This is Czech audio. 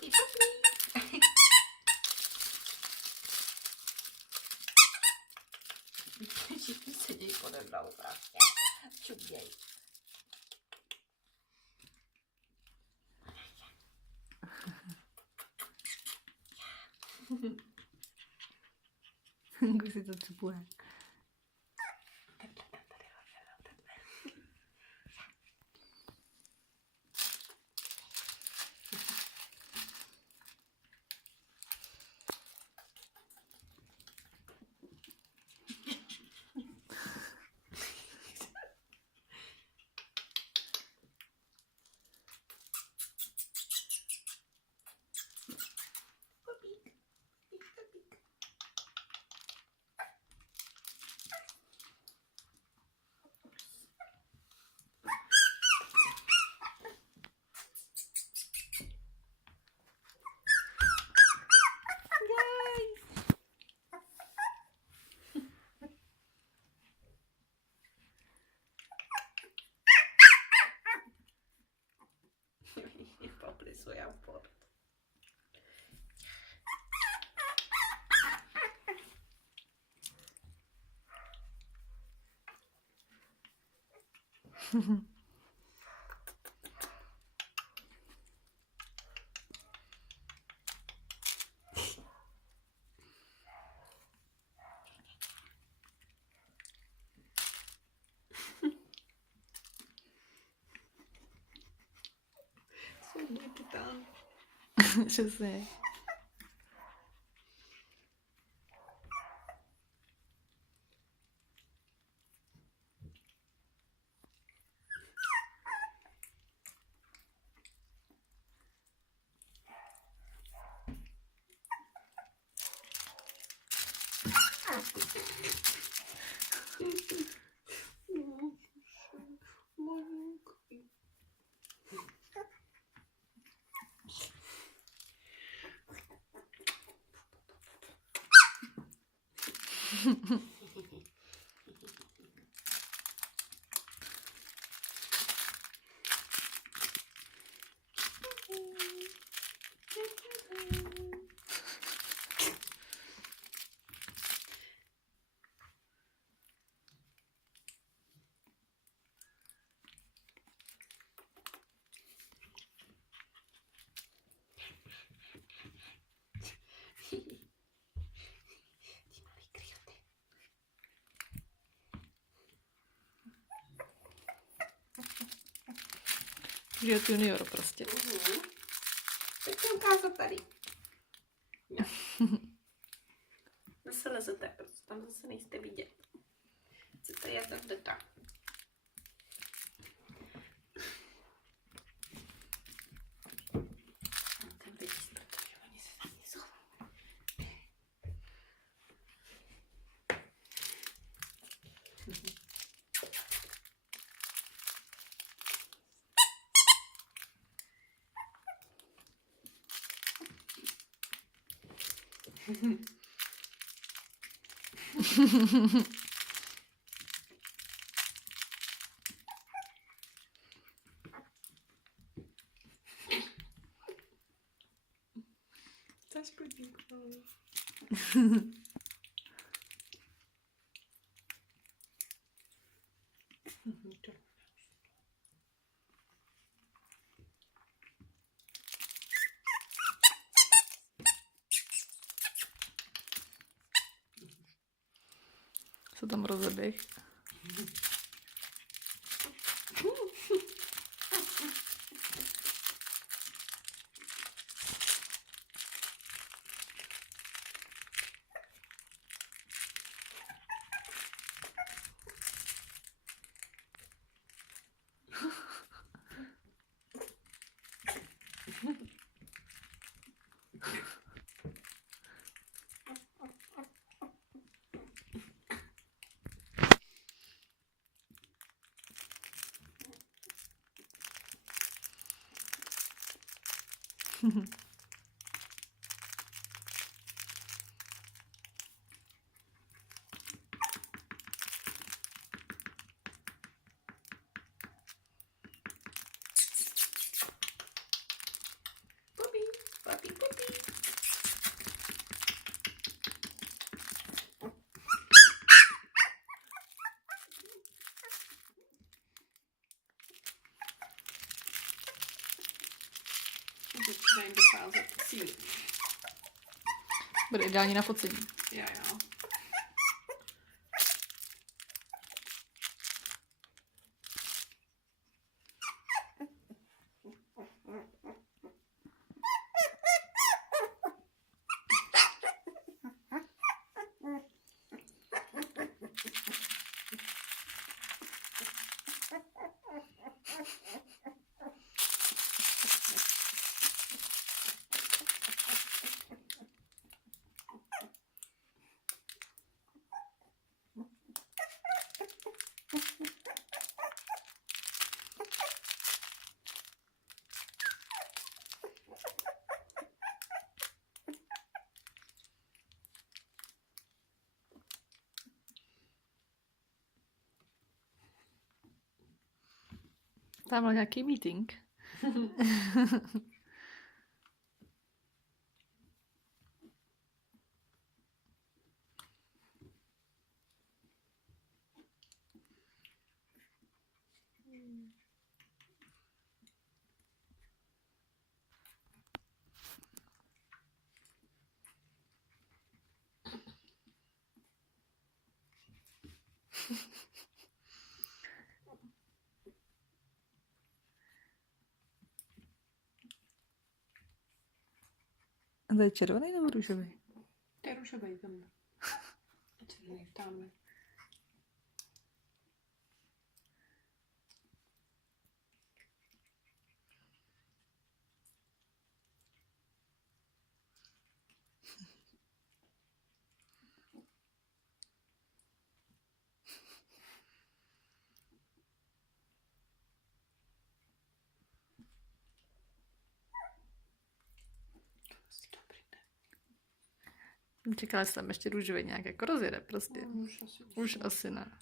Poppy, Poppy. Všichni sedí pode mnou prostě. Čuměj. Kdo si to cupuje? Poppy, så jag på. Så mycket dan. Přesně. Ty malý kryoty. Že junior prostě. Tak to ukázat tady. No. Zase lezete, protože tam zase nejste vidět. Co to je to data? Ten vidíš, protože oni se tam nezohou. Chceš podívat? Co tam rozeběh? Poppy, začínají docházet síly. Bude ideální na focení. Jo. Tam byl nějaký meeting. A to je červený nebo růžový? To je růžovej tam. A červený vtáhne. Čekala jsem tam ještě růžový nějak jako rozjede prostě. Už asi. Už asi ne.